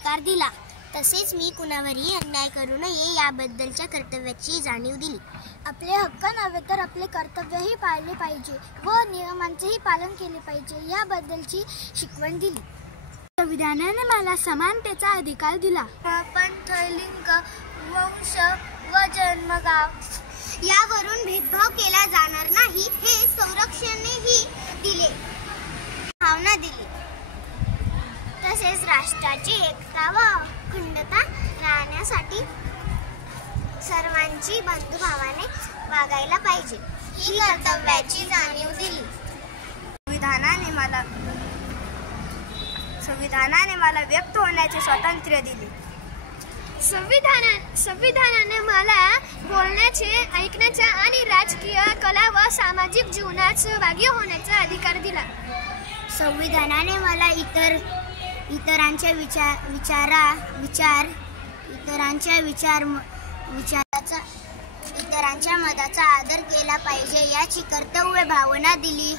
अधिकार दिला। तसेच मी कुणावरही अन्याय करू नये याबद्दलच्या कर्तव्याची जाणीव दिली। आपले हक्क नव्हे तर आपले कर्तव्यही पाळले पाहिजे व नियमांचेही पालन केले पाहिजे याबद्दलची शिकवण दिली। संविधानाने मला समानतेचा अधिकार दिला। पंथ, लिंग, वंश व जन्मगाव यावरून भेदभाव केला जाणार नाही हे संरक्षणही दिले, भावना दिली। तसेच राष्ट्राची एकता व अखंडता राहण्यासाठी सर्वांची बंधुभावाने वागायला पाहिजे ही कर्तव्याची जाणीव दिली। संविधानाने मला व्यक्त होण्याचे स्वातंत्र्य दिले। संविधानाने मला बोलण्याचे, ऐकण्याचा आणि राजकीय, कला व सामाजिक जीवनात सहभागी होण्याचा अधिकार दिला। संविधानाने मला इतरांच्या मताचा आदर केला पाहिजे याची कर्तव्य भावना दिली।